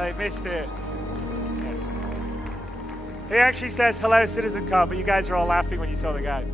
They missed it. Yeah. He actually says, hello, CitizenCon, but you guys are all laughing when you saw the guy.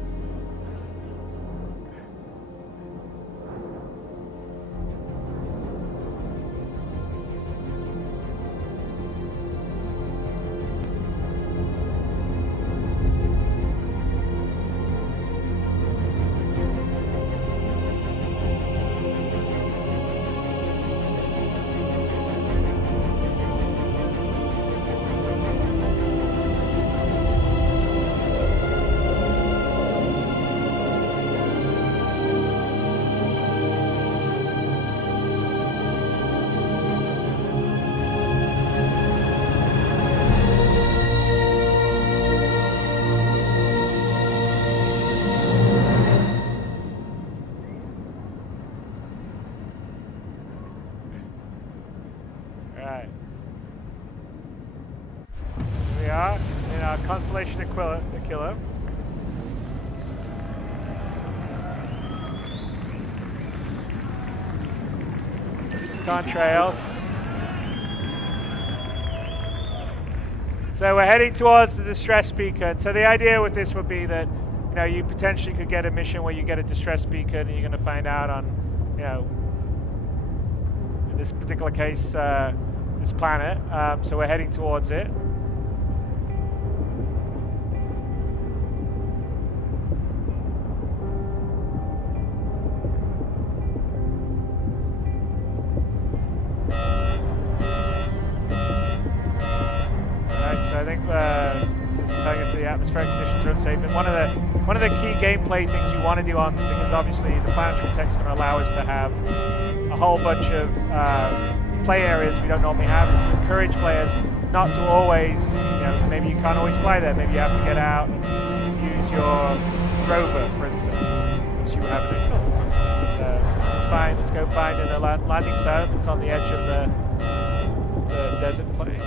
Constellation Aquila. Contrails. So we're heading towards the distress beacon. So the idea with this would be that, you know, you potentially could get a mission where you get a distress beacon and you're going to find out on, you know, in this particular case, this planet. So we're heading towards it. Atmospheric conditions are unsafe, and one of the key gameplay things you want to do on, because obviously the planetary tech is going to allow us to have a whole bunch of play areas we don't normally have, is to encourage players not to always, you know, maybe you can't always fly there, maybe you have to get out and use your rover, for instance, which you have in it. So it's fine, let's go find a landing zone. It's on the edge of the desert plain.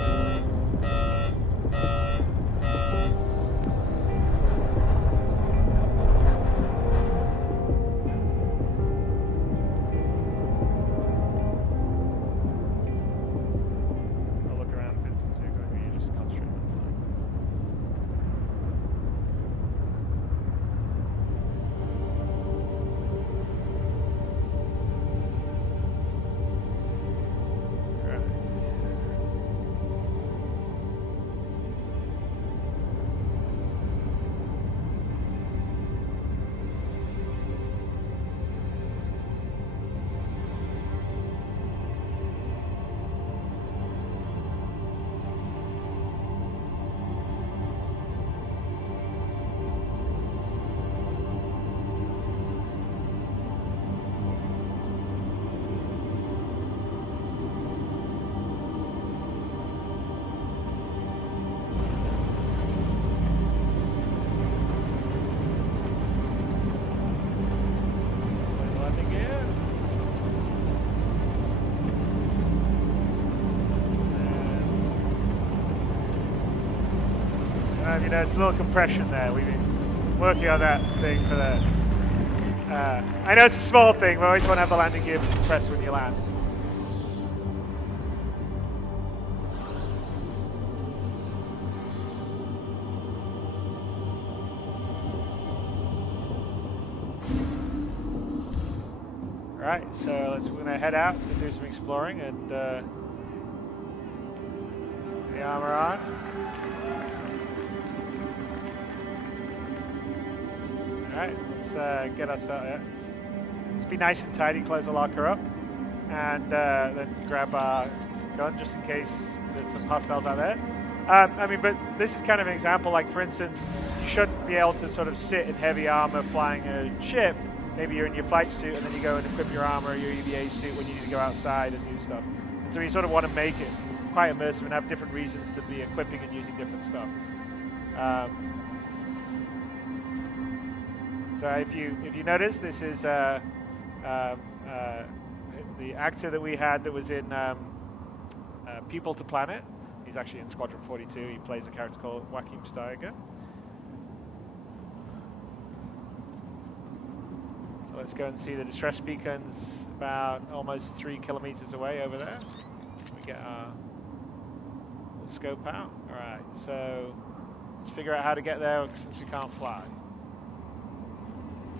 You know, it's a little compression there. We've been working on that thing for the... I know it's a small thing, but I always want to have the landing gear compressed when you land. Alright, so we're going to head out to do some exploring and the armor on. Alright, let's get ourselves. Let's be nice and tidy, close the locker up, and then grab our gun just in case there's some hostiles out there. I mean, but this is kind of an example, like for instance, you shouldn't be able to sort of sit in heavy armor flying a ship. Maybe you're in your flight suit and then you go and equip your armor or your EVA suit when you need to go outside and do stuff. And so you sort of want to make it quite immersive and have different reasons to be equipping and using different stuff. So if you notice, this is the actor that we had that was in People to Planet. He's actually in Squadron 42. He plays a character called Joachim Steiger. So let's go and see the distress beacons about almost 3 kilometers away over there. We get our scope out. Alright, so let's figure out how to get there since we can't fly.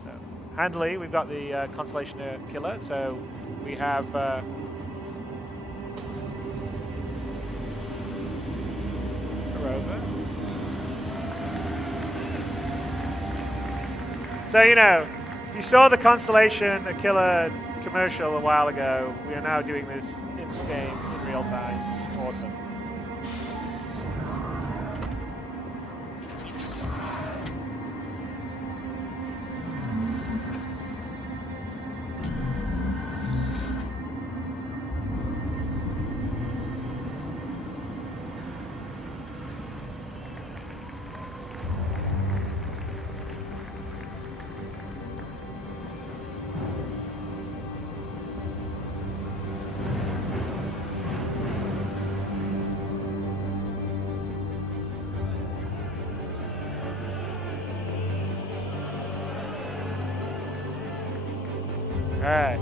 So, handily, we've got the Constellation Killer, so we have a rover. So, you know, you saw the Constellation Killer commercial a while ago. We are now doing this in-game, in real time. Awesome. All right.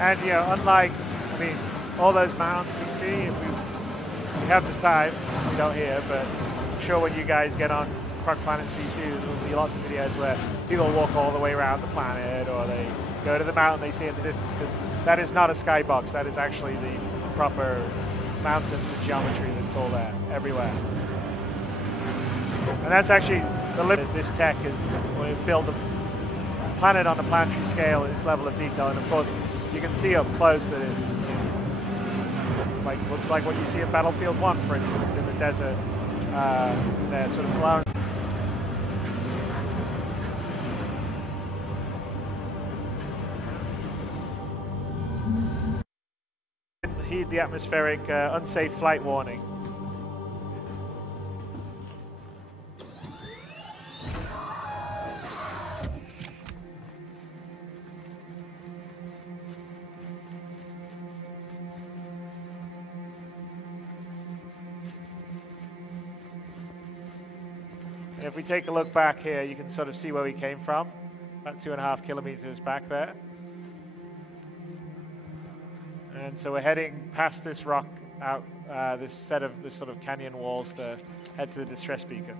And you know, unlike, I mean, all those mountains we see, if we have the time, we don't here, but I'm sure when you guys get on Planet's V2, there'll be lots of videos where people walk all the way around the planet, or they go to the mountain they see in the distance, because that is not a skybox, that is actually the proper mountain geometry that's all there, everywhere. And that's actually the limit of this tech, is when we build a planet on a planetary scale at this level of detail, and of course, you can see up close that it looks like what you see at Battlefield 1, for instance, in the desert. They're sort of allowing. Heed the atmospheric unsafe flight warning. If we take a look back here, you can sort of see where we came from, about 2.5 kilometers back there. And so we're heading past this rock out, this sort of canyon walls to head to the distress beacon.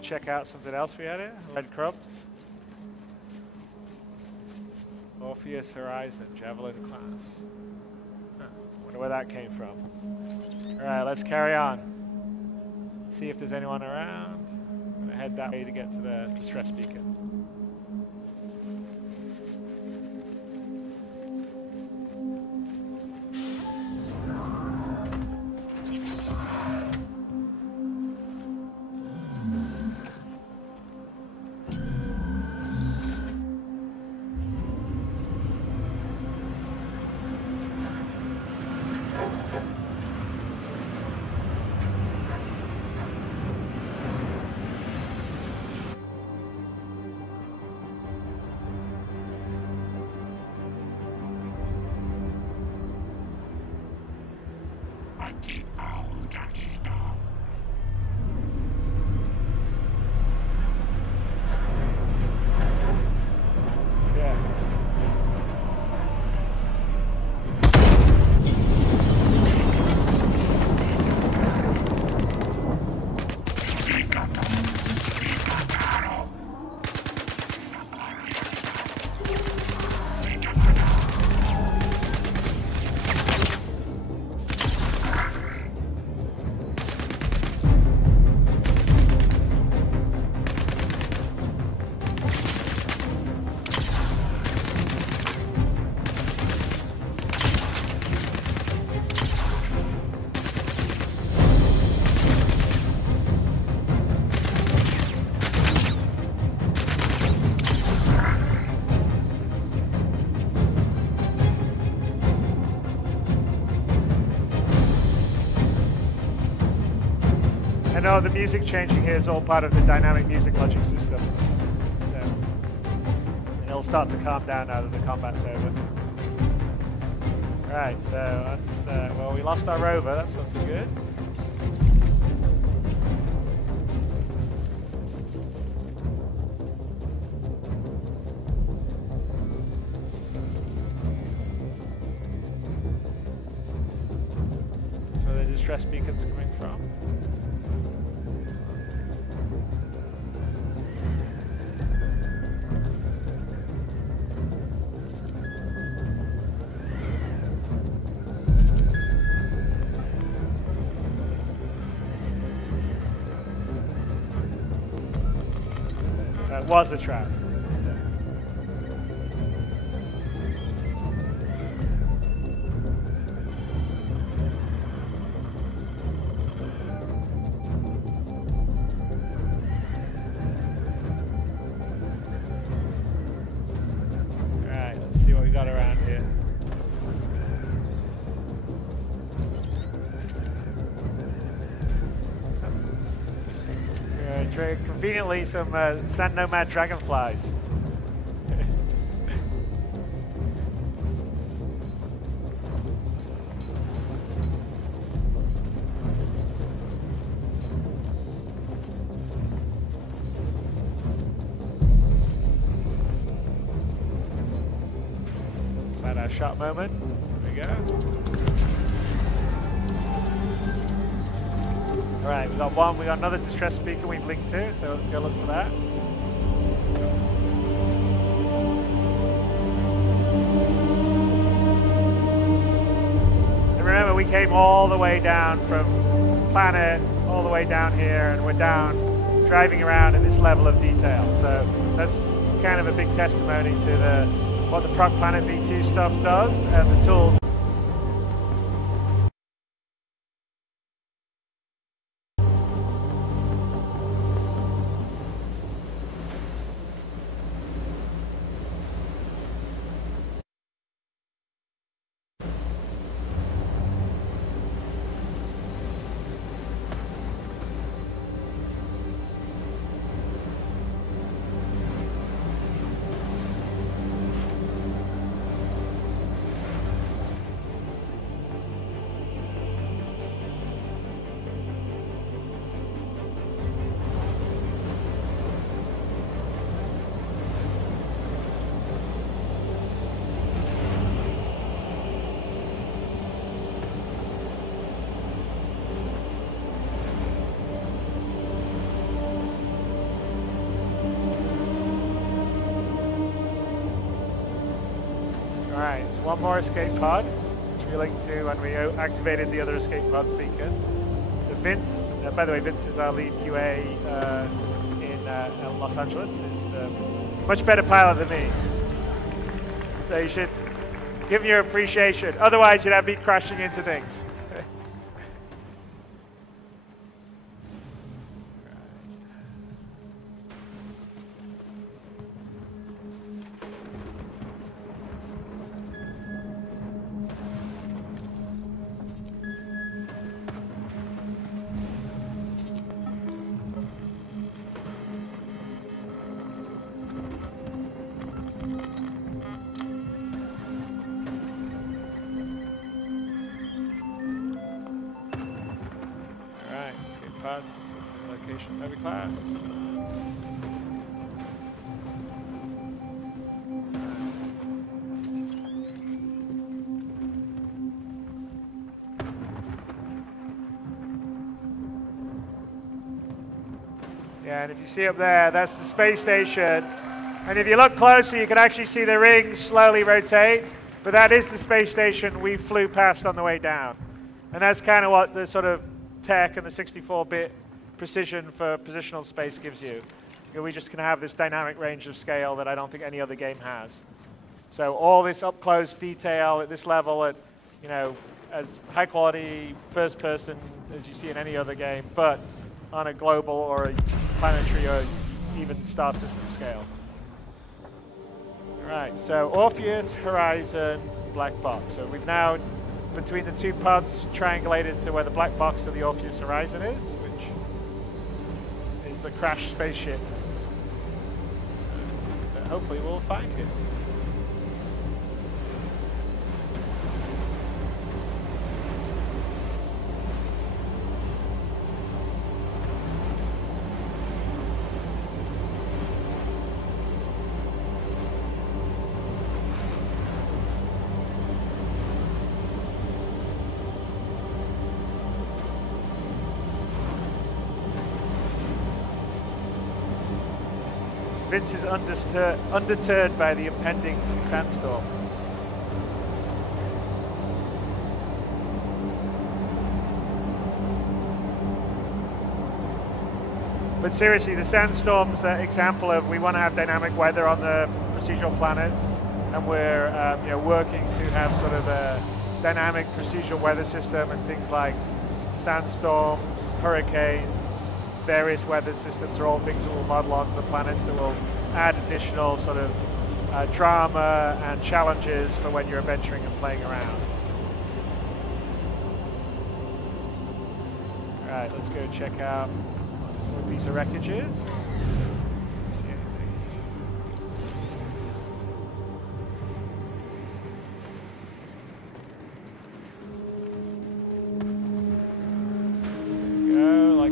Check out something else we had here. Red Crumbs. Orpheus Horizon, Javelin class. Huh. Wonder where that came from. Alright, let's carry on. See if there's anyone around. I'm going to head that way to get to the distress beacon. I know the music changing here is all part of the dynamic music logic system. So it'll start to calm down now that the combat's over. Right, so that's, well, we lost our rover, that's not so good. That's where the distress beacon's coming from. Was a trap. Alright, let's see what we got around here. Conveniently, some sand nomad dragonflies. About our shot moment. There we go. Alright, we got one, we got another distress speaker we've linked to, so let's go look for that. And remember, we came all the way down from Planet, all the way down here, and we're down, driving around in this level of detail. So that's kind of a big testimony to what the Planet V2 stuff does, and the tools. Alright, so one more escape pod, which we linked to when we activated the other escape pod beacon. So Vince By the way, Vince is our lead QA in Los Angeles. He's a much better pilot than me. So you should give him your appreciation. Otherwise, you'd have me crashing into things. Location, every class. Yeah, and if you see up there, that's the space station. And if you look closer, you can actually see the rings slowly rotate. But that is the space station we flew past on the way down. And that's kind of what the sort of tech and the 64-bit precision for positional space gives you. We just can have this dynamic range of scale that I don't think any other game has. So all this up-close detail at this level, at as high quality first person as you see in any other game, but on a global or a planetary or even star system scale. All right, so Orpheus, Horizon, black box. So we've now, between the two pods, triangulated to where the black box of the Orpheus Horizon is, which is the crashed spaceship. Hopefully we'll find it. Vince is undeterred by the impending sandstorm. But seriously, the sandstorm's an example of we want to have dynamic weather on the procedural planets, and we're working to have sort of a dynamic procedural weather system, and things like sandstorms, hurricanes, various weather systems are all things that will model onto the planets that will add additional sort of drama and challenges for when you're adventuring and playing around. All right, let's go check out what a piece of wreckage is. See anything?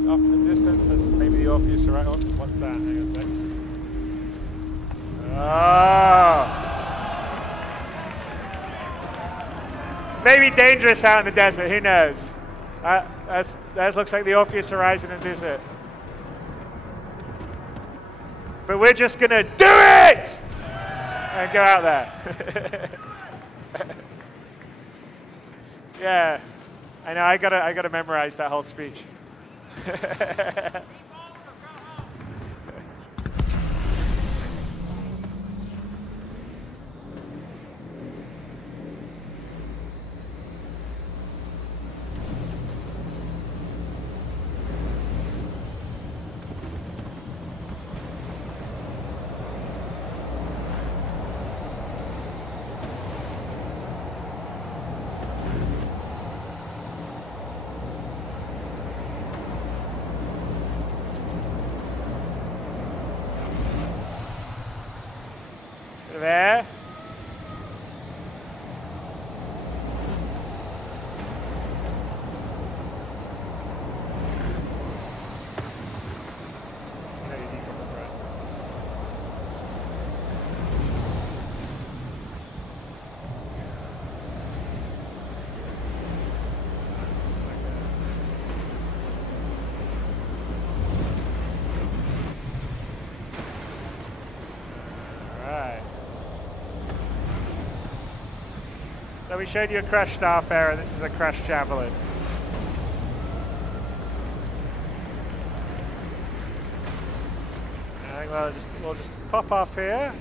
Off in the distance, that's maybe the Orpheus Horizon. Oh, what's that? Hang on a second. Oh! Maybe dangerous out in the desert, who knows? That looks like the Orpheus Horizon in the desert. But we're just gonna do it! And go out there. Yeah, I know, I gotta memorize that whole speech. There. So we showed you a crashed Starfarer, and this is a crashed Javelin. think we'll just pop off here.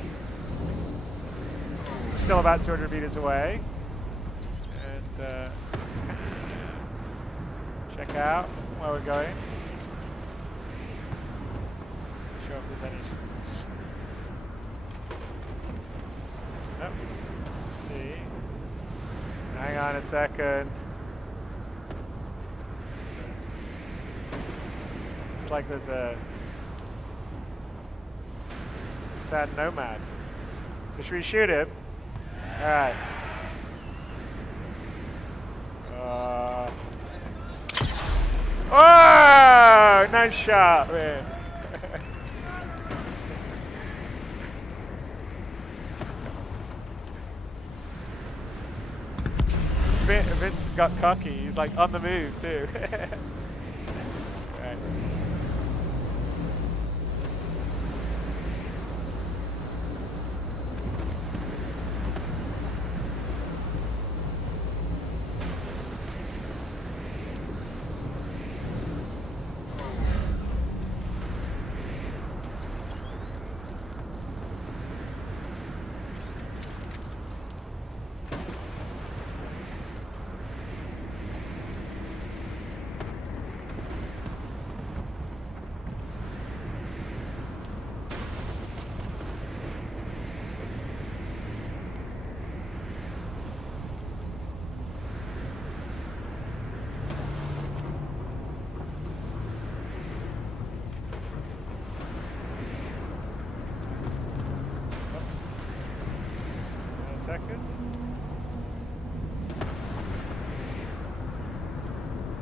We're still about 200 meters away. And check out where we're going. Not sure if there's any... Nope. Let's see. Hang on a second. Looks like there's a sad nomad. So should we shoot him? Alright. Oh! Nice shot, man. Vince got cocky. He's like on the move too. Right. Second.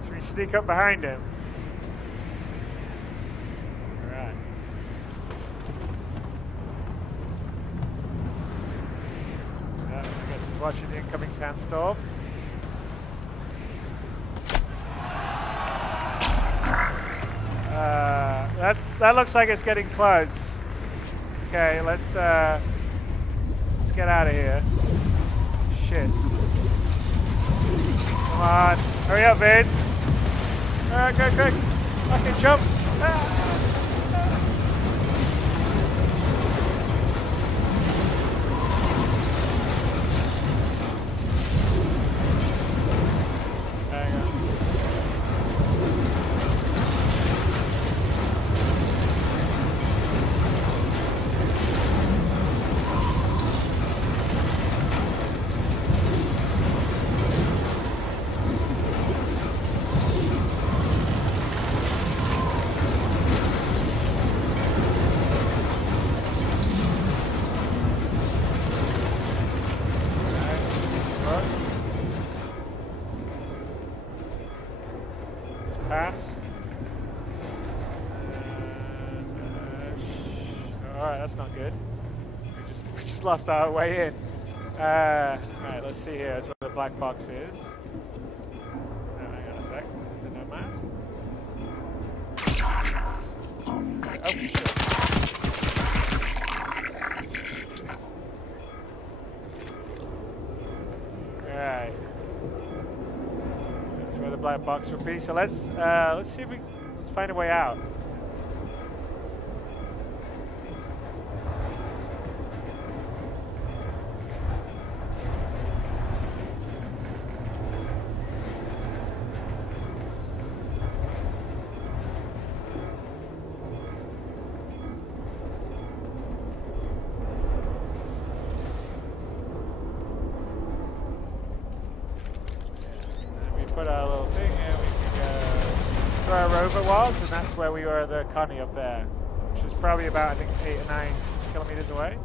Should we sneak up behind him? Alright. I guess he's watching the incoming sandstorm. That looks like it's getting close. Okay, let's get out of here. Shit. Come on. Hurry up, Vince. Alright, go quick. Fucking jump. Ah. Hang on. That's not good. We just lost our way in. Right, let's see here. That's where the black box is. Hang on a sec. Is it nomad? Oh shit. Alright. That's where the black box will be. So let's see if let's find a way out. Put our little thing here, we can throw our rover was, and that's where we were, the Connie up there, which is probably about, I think, 8 or 9 kilometers away.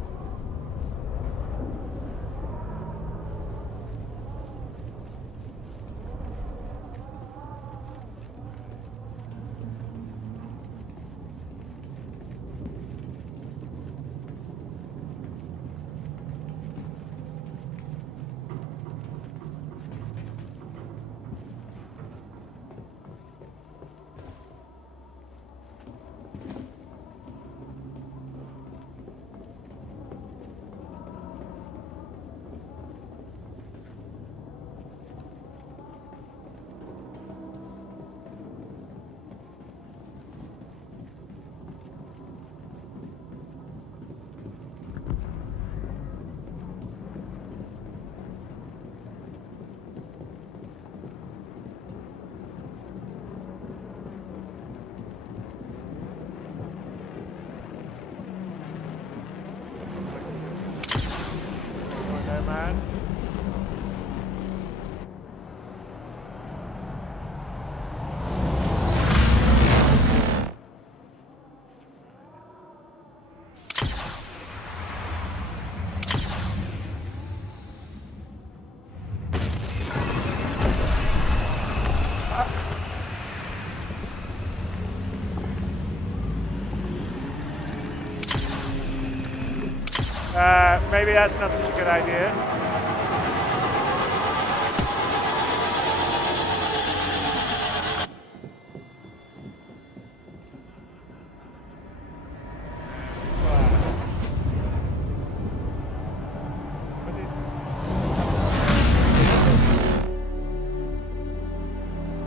Yeah, maybe that's not such a good idea.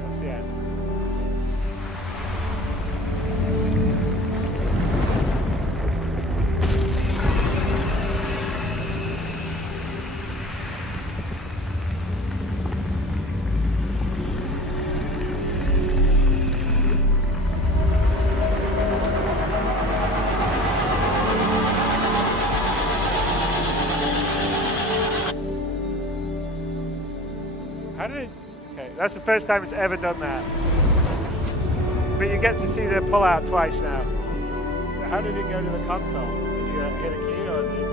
That's the end. How did it? Okay, that's the first time it's ever done that. But you get to see the pull-out twice now. How did it go to the console? Did you hit a key or did it?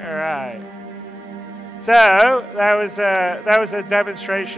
All right. So that was a demonstration.